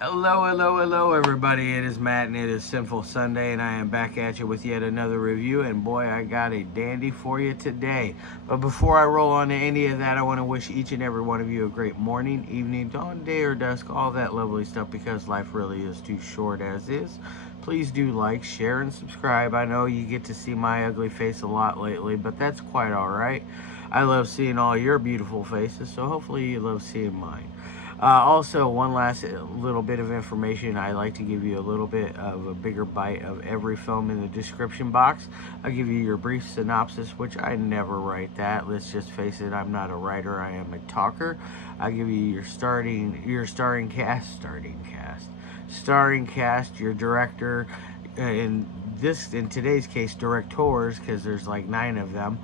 Hello, hello, hello, everybody. It is Matt, and it is Sinful Sunday, and I am back at you with yet another review. And boy, I got a dandy for you today. But before I roll on to any of that, I want to wish each and every one of you a great morning, evening, dawn, day, or dusk, all that lovely stuff, because life really is too short as is. Please do like, share, and subscribe. I know you get to see my ugly face a lot lately, but that's quite all right. I love seeing all your beautiful faces, so hopefully you love seeing mine. Also, one last little bit of information. I like to give you a little bit of a bigger bite of every film in the description box. I'll give you your brief synopsis, which I never write that. Let's just face it, I'm not a writer, I am a talker. I'll give you your starring cast, your director, in today's case, directors, because there's like 9 of them.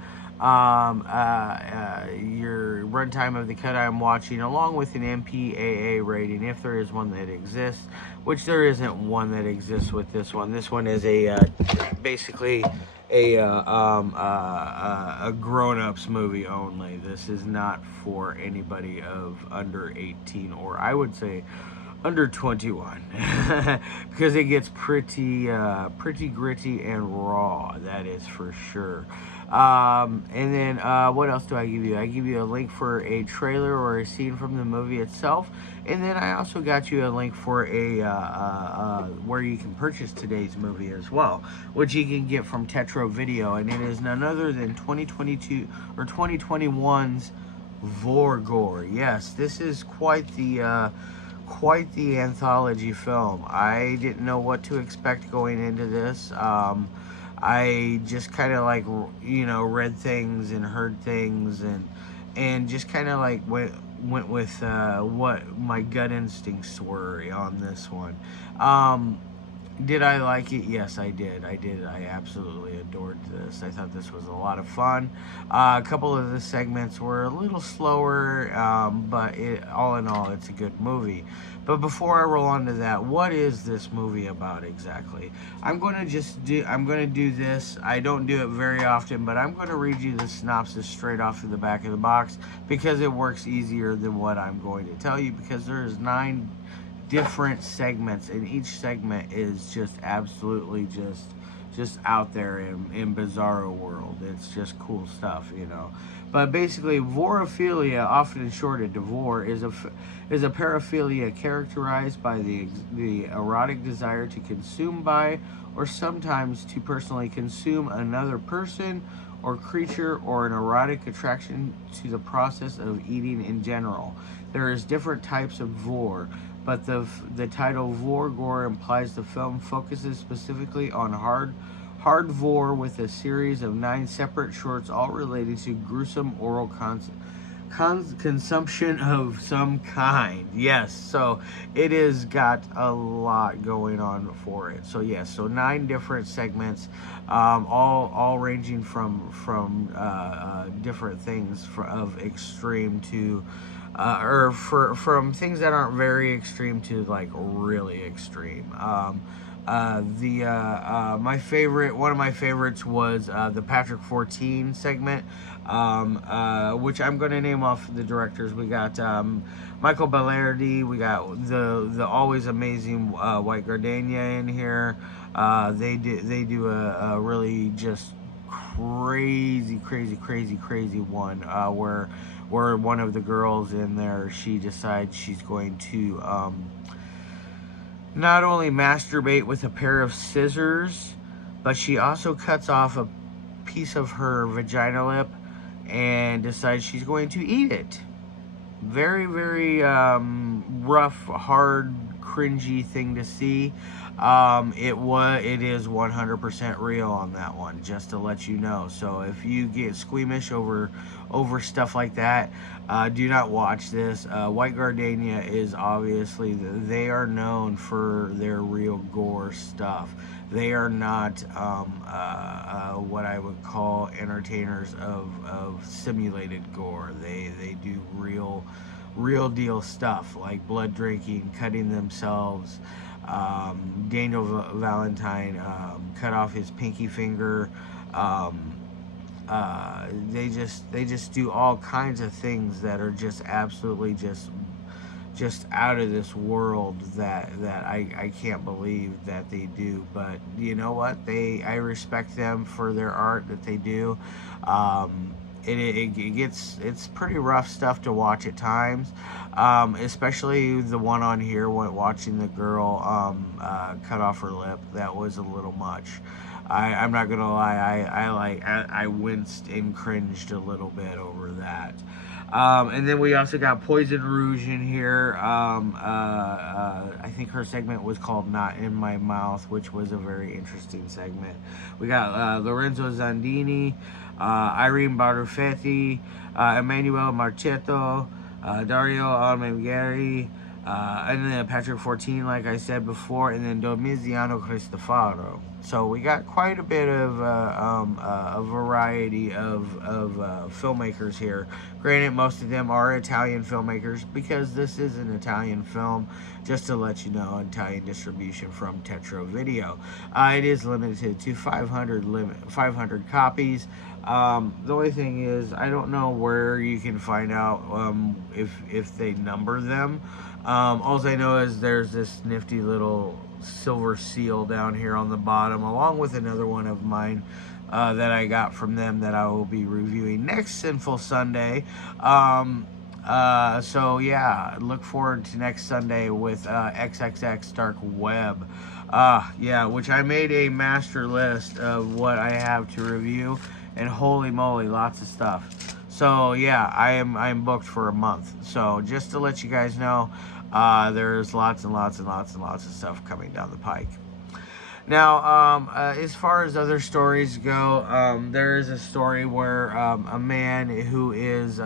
Your runtime of the cut I'm watching, along with an MPAA rating, if there is one that exists, which there isn't one that exists with this one. This one is basically a grown-ups movie only. This is not for anybody of under 18, or I would say under 21, because it gets pretty gritty and raw. That is for sure. And then what else do I give you? I give you a link for a trailer or a scene from the movie itself, and then I also got you a link for where you can purchase today's movie as well, which you can get from Tetro Video, and it is none other than 2022 or 2021's Vore Gore. Yes, this is quite the anthology film. I didn't know what to expect going into this. I just kind of like, read things and heard things, and just kind of like went with what my gut instincts were on this one. Did I like it? Yes, I did. I absolutely adored this. I thought this was a lot of fun. A couple of the segments were a little slower, but all in all, it's a good movie. But before I roll on to that, what is this movie about exactly? I'm going to do this. I don't do it very often, but I'm going to read you the synopsis straight off of the back of the box, because it works easier than what I'm going to tell you, because there is 9 different segments, and each segment is just absolutely just out there in bizarro world. It's just cool stuff. But basically, voraphilia, often shortened to vore, is a paraphilia characterized by the erotic desire to consume by, or sometimes to personally consume, another person or creature, or an erotic attraction to the process of eating in general. There is different types of vore, but the title Vore Gore implies the film focuses specifically on hard vore, with a series of 9 separate shorts, all related to gruesome oral consumption of some kind. Yes, so it has got a lot going on for it. So yes, so 9 different segments, all ranging from different things of extreme to from things that aren't very extreme to like really extreme. One of my favorites was the Patrick 14 segment, which I'm going to name off the directors. We got Michael Balerdi. We got the always amazing Whit Gardenia in here. They do a really just crazy one, where one of the girls in there, she decides she's going to not only masturbate with a pair of scissors, but she also cuts off a piece of her vagina lip and decides she's going to eat it. Very, very rough, hard, cringy thing to see. It is 100% real on that one, just to let you know. So if you get squeamish over stuff like that, do not watch this. Whit Gardenia is obviously, they are known for their real gore stuff. They are not what I would call entertainers of simulated gore. They do real deal stuff, like blood drinking, cutting themselves. Daniel Valentine cut off his pinky finger. They just do all kinds of things that are just absolutely just out of this world that I can't believe that they do. But you know what? I respect them for their art that they do. It's pretty rough stuff to watch at times, especially the one on here when watching the girl cut off her lip. That was a little much. I'm not gonna lie. I winced and cringed a little bit over that. And then we also got Poison Rouge in here. I think her segment was called "Not in My Mouth," which was a very interesting segment. We got Lorenzo Zandini, Irene Baruffetti, Emanuele Marchetto, Dario Almerighi, and then Patrick Fortin, like I said before, and then Domiziano Christopharo. So we got quite a bit of a variety of filmmakers here. Granted, most of them are Italian filmmakers because this is an Italian film. Just to let you know, Italian distribution from Tetro Video. It is limited to 500 copies. The only thing is, I don't know where you can find out if they number them. All I know is there's this nifty little silver seal down here on the bottom, along with another one of mine that I got from them that I will be reviewing next Sinful Sunday. So yeah, look forward to next Sunday with XXX Dark Web. Yeah, which I made a master list of what I have to review, and holy moly, lots of stuff. So yeah, I'm booked for a month. So just to let you guys know, there's lots and lots and lots and lots of stuff coming down the pike. Now, as far as other stories go, there is a story where a man who is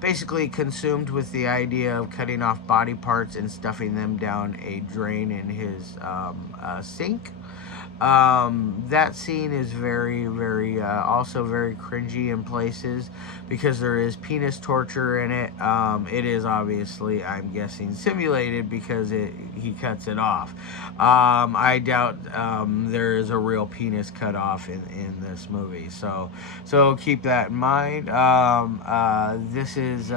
basically consumed with the idea of cutting off body parts and stuffing them down a drain in his sink. That scene is very, very, also very cringy in places because there is penis torture in it. It is obviously, I'm guessing, simulated because he cuts it off. I doubt there is a real penis cut off in this movie. So keep that in mind. This is,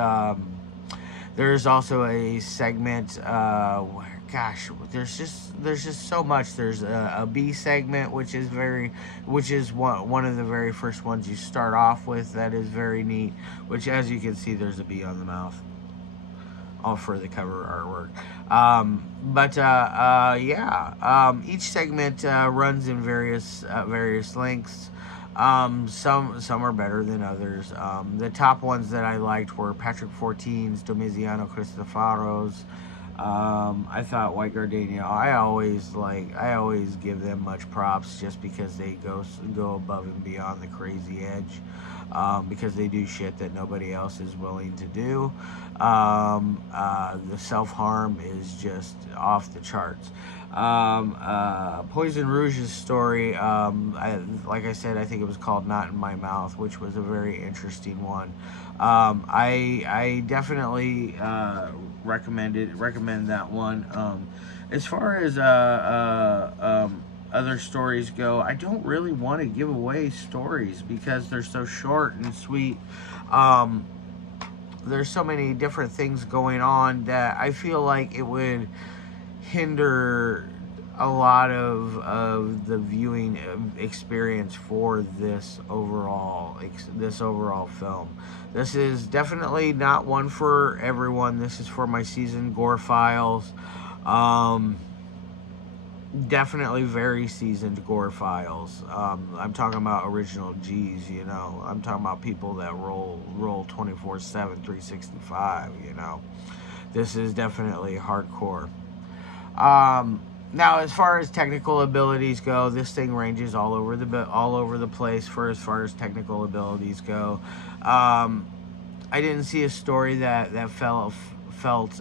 there's also a segment, gosh, there's just so much. There's a B segment, which is one of the very first ones you start off with. That is very neat. Which, as you can see, there's a bee on the mouth, all for the cover artwork. Each segment runs in various lengths. Some are better than others. The top ones that I liked were Patrick Fortin's, Domiziano Cristofaro's. I thought White Gardenia. I always give them much props just because they go above and beyond the crazy edge. Because they do shit that nobody else is willing to do. The self-harm is just off the charts. Poison Rouge's story, like I said, I think it was called Not in My Mouth, which was a very interesting one. I definitely recommend that one. As far as other stories go, I don't really want to give away stories because they're so short and sweet. There's so many different things going on that I feel like it would hinder a lot of the viewing experience for this overall film. This is definitely not one for everyone. This is for my seasoned gore files. Definitely very seasoned gore files. I'm talking about original G's, you know. I'm talking about people that roll 24/7, 365, you know. This is definitely hardcore. Now, as far as technical abilities go, this thing ranges all over the place for as far as technical abilities go. I didn't see a story that felt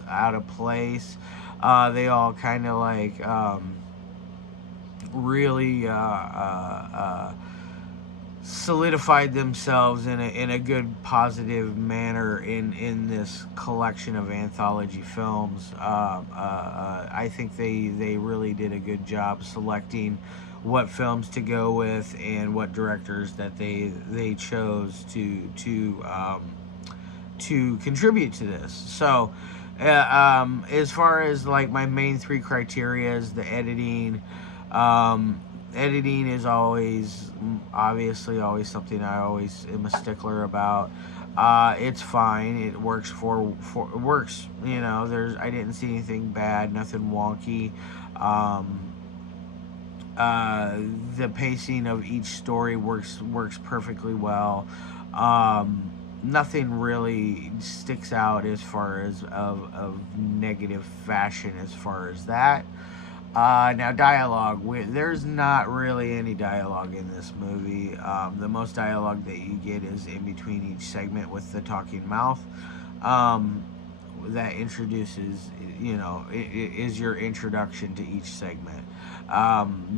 out of place. They all kind of like really solidified themselves in a good positive manner in this collection of anthology films. I think they really did a good job selecting what films to go with and what directors that they chose to contribute to this. So, as far as like my main three criteria is the editing. Editing is always obviously always something I always am a stickler about. It's fine. It works it works. You know, I didn't see anything bad, nothing wonky. Um, the pacing of each story works perfectly well. Nothing really sticks out as far as of negative fashion as far as that. Now, dialogue. There's not really any dialogue in this movie. The most dialogue that you get is in between each segment with the talking mouth. Um, that introduces, is your introduction to each segment.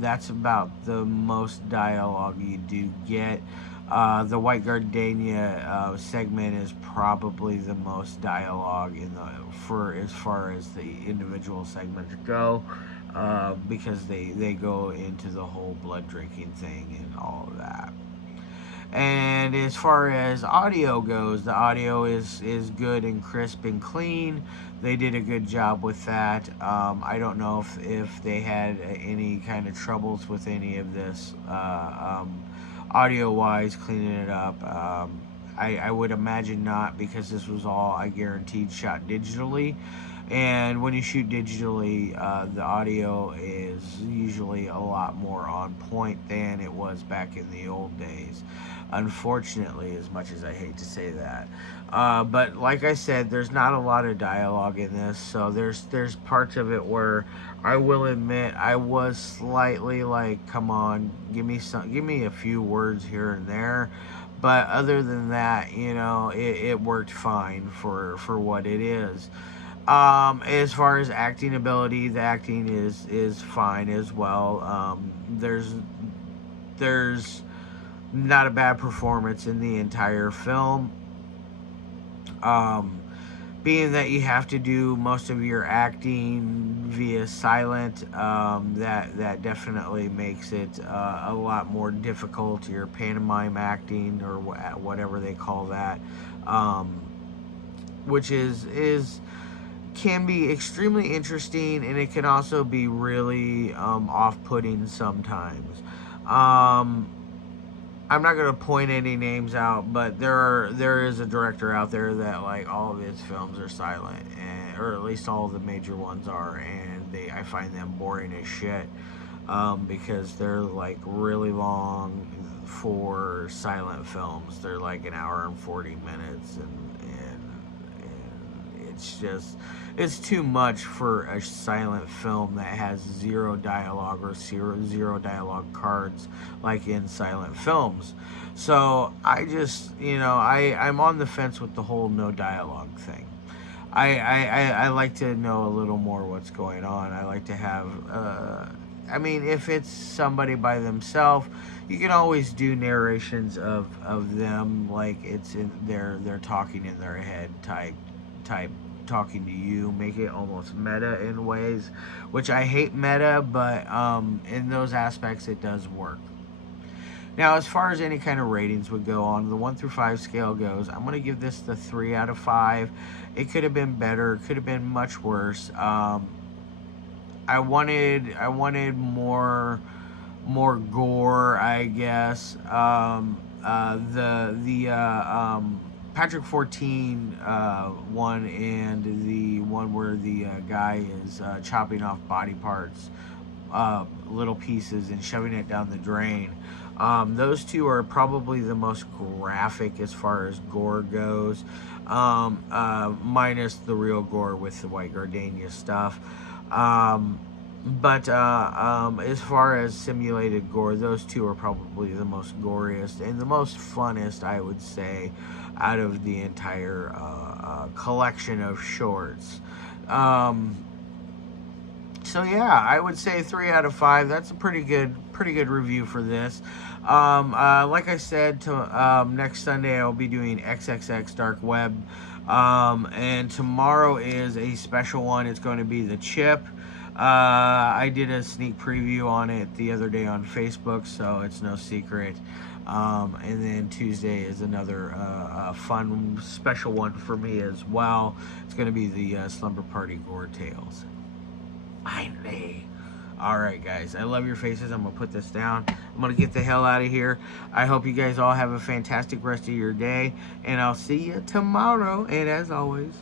That's about the most dialogue you do get. The White Gardenia segment is probably the most dialogue for as far as the individual segments go, because they go into the whole blood drinking thing and all of that. And as far as audio goes, the audio is good and crisp and clean. They did a good job with that. I don't know if they had any kind of troubles with any of this audio wise, cleaning it up. I would imagine not, because this was all, I guaranteed, shot digitally. And when you shoot digitally, the audio is usually a lot more on point than it was back in the old days. Unfortunately, as much as I hate to say that. But like I said, there's not a lot of dialogue in this, so there's parts of it where I will admit I was slightly like, come on, give me a few words here and there. But other than that, it worked fine for what it is. As far as acting ability, the acting is fine as well. There's not a bad performance in the entire film. Um, Being that you have to do most of your acting via silent, that definitely makes it a lot more difficult. Your pantomime acting, or whatever they call that, which is can be extremely interesting, and it can also be really off-putting sometimes. I'm not gonna point any names out, but there is a director out there that, like, all of his films are silent, or at least all of the major ones are, and I find them boring as shit, because they're like really long for silent films. They're like an hour and 40 minutes, and it's too much for a silent film that has zero dialogue, or zero dialogue cards like in silent films. So I'm on the fence with the whole no dialogue thing. I like to know a little more what's going on. I like to have I mean, if it's somebody by themselves, you can always do narrations of them, like it's in they're talking in their head type talking to you, make it almost meta in ways, which I hate meta, but in those aspects it does work. Now, as far as any kind of ratings would go on the 1 through 5 scale goes, I'm going to give this the 3 out of 5. It could have been better, could have been much worse. I wanted more gore, I guess. The Patrick 14 one, and the one where the guy is chopping off body parts, little pieces, and shoving it down the drain. Those two are probably the most graphic as far as gore goes, minus the real gore with the White Gardenia stuff. But as far as simulated gore, those two are probably the most goriest and the most funnest, I would say, out of the entire collection of shorts. So yeah, I would say 3 out of 5. That's a pretty good review for this. Like I said, next Sunday I'll be doing XXX Dark Web, and tomorrow is a special one. It's going to be The Chip. I did a sneak preview on it the other day on Facebook, so it's no secret. And then Tuesday is another fun, special one for me as well. It's going to be the Slumber Party Gore Tales. Finally. Alright, guys. I love your faces. I'm going to put this down. I'm going to get the hell out of here. I hope you guys all have a fantastic rest of your day. And I'll see you tomorrow. And as always,